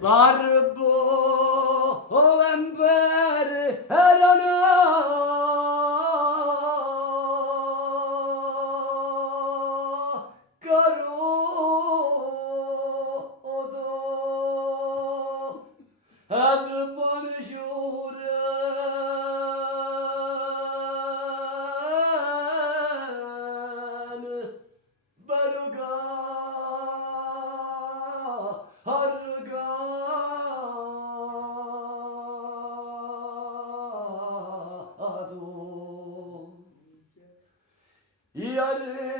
Var bu olan beri her ana karodo her banışuren baruga harga adu yare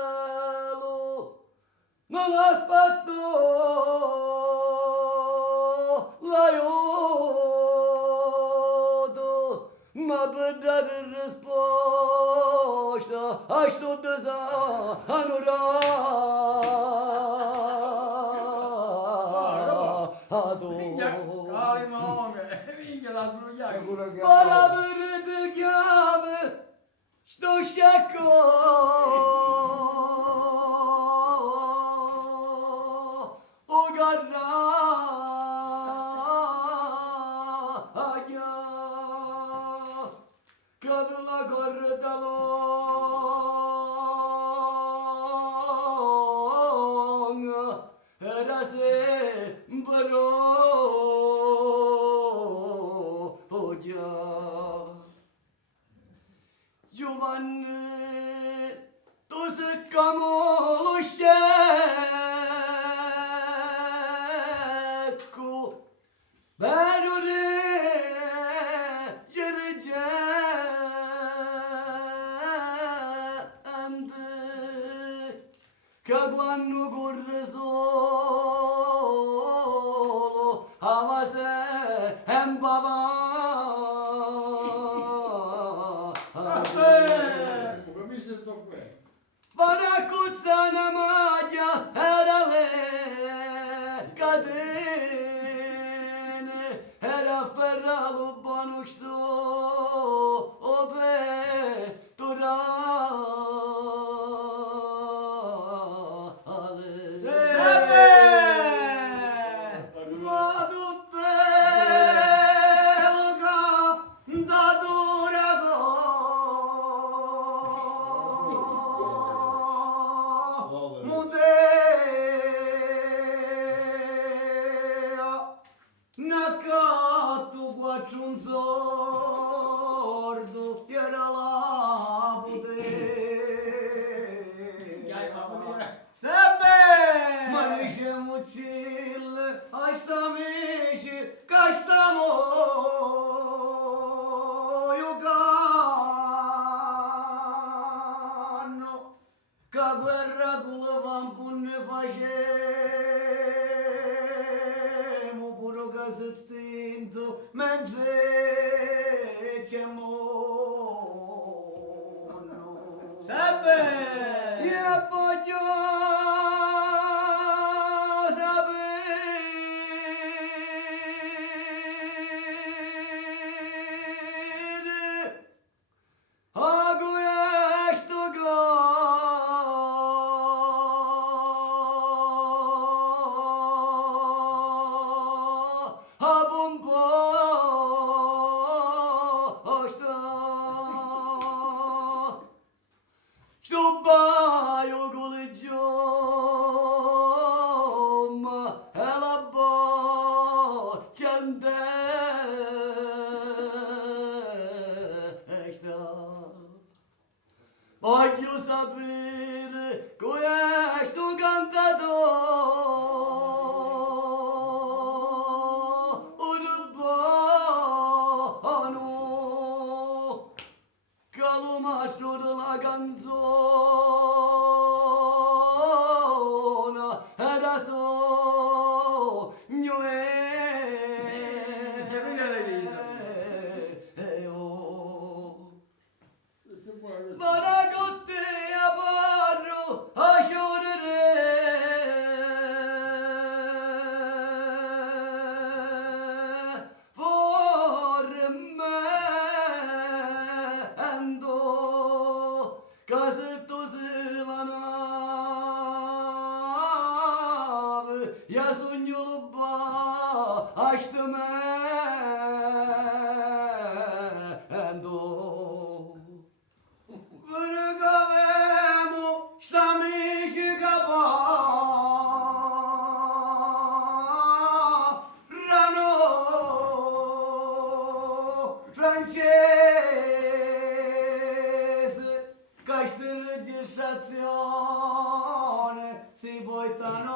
loşelo mangaspatto layodo ma bedar risposta ai sto desa anora ado bana verdi gabe sto shako o garra kadla gordalong erase bro hoja Giovanni tu se camolo scecco Verore gergente Caguanno corre solo Havase hem baba Bana kutsana maglia era le cadene era ferralo banuksto obe tura Nakato guacciun sordo era la bude Sebe Manişe muçil Açtamışı Kaçtamo Yugano Ca guerra culavam punne facemo puro gazettinto mentre c'è mono Sebe E voglio sapere Agora sto a bomba Sto baio goleggiom e la boccende Voglio sapere questo cantatore urbano Calomastro della canzone era sogno Bana gotte a Ando. Vrgavemo šta mi žigaba rano francese caștârge șațione si boitano